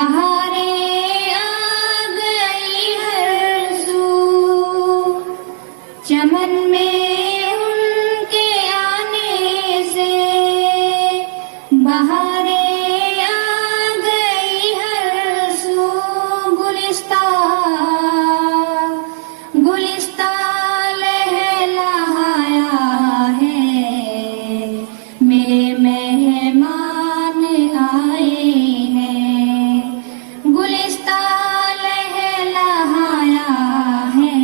बहारें आ गई हर सू, चमन में उनके आने से बहारें आ गई हर सू। गुलिस्ता गुलिस्ता लहलहाया है, मेरे मेहमान आए हैं। गुलिस्ता लहलहाया है,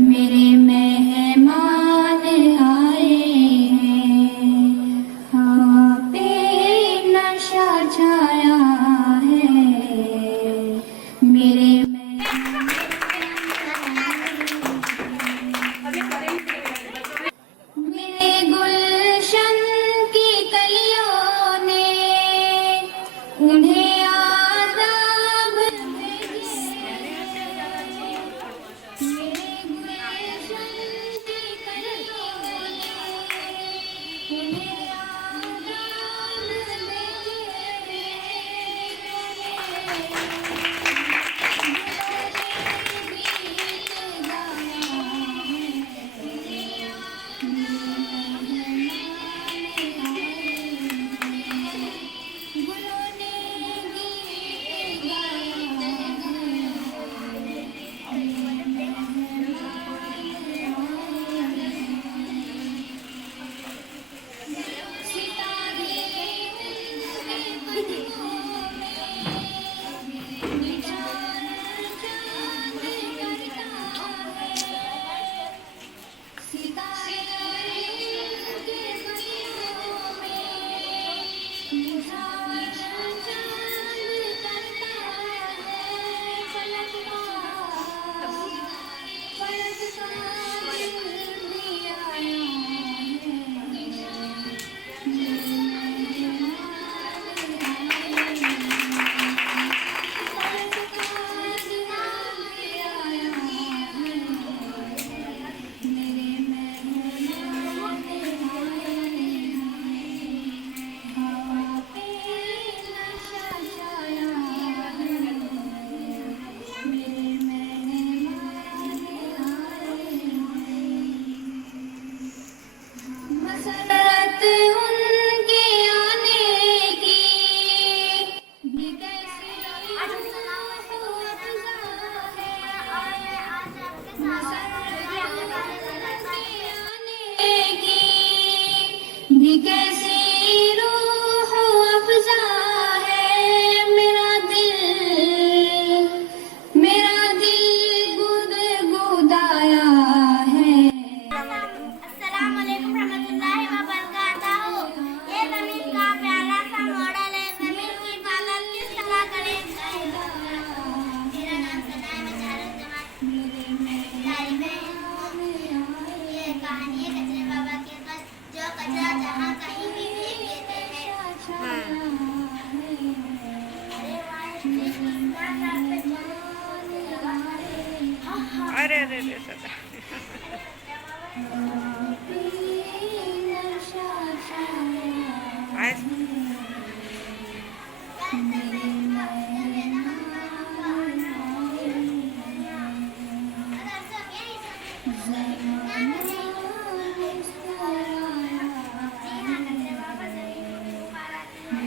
मेरे मेहमान आए हैं। हाँ पे नशा छाया है, मेरे मेरे गुलशन की कलियों ने उन्हें आदाब भेजे। मेरे गुलशन की कलियों ने उन्हें आदाब मसरत उनके आने की भी कैसी भी कैसी रूह अफ़ज़ा है। मेरा दिल गुदगुदाया है। अस्सलाम वालेकुम रहमतुल्लाहि व बरकातहू। ये ज़मीन का प्यारा सा मॉडल है। ज़मीन की हिफाज़त किस तरह करें? मेरा नाम सना है, मैं 4वीं जमात में तालिब हूँ। ये कहानी है कचरे बाबा के पास, जो कचरा जहाँ कहीं भी फेंक देते हैं। अरे अरे अरे सदा आज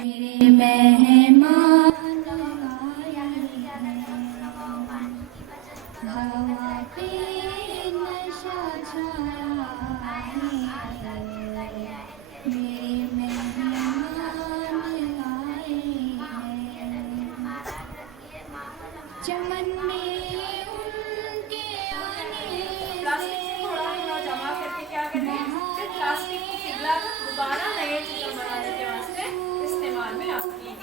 मेरे मेहमान हवा पे नशा छाया है, मेरे मेहमान आए हैं। चमन में उनके आने प्लास्टिक की पिघला दोबारा नए चीज़ बनाने के वास्ते इस्तेमाल में आती है।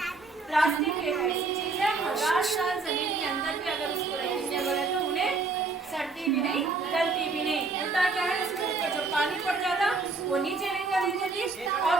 प्लास्टिक एक ऐसी चीज़ है, 1000 साल जमीन के अंदर भी अगर उसको रखने बोले तो उन्हें सड़ती भी नहीं, गलती भी नहीं। उल्टा क्या है, उसके ऊपर जो पानी पड़ जाता वो नीचे निकल जाती और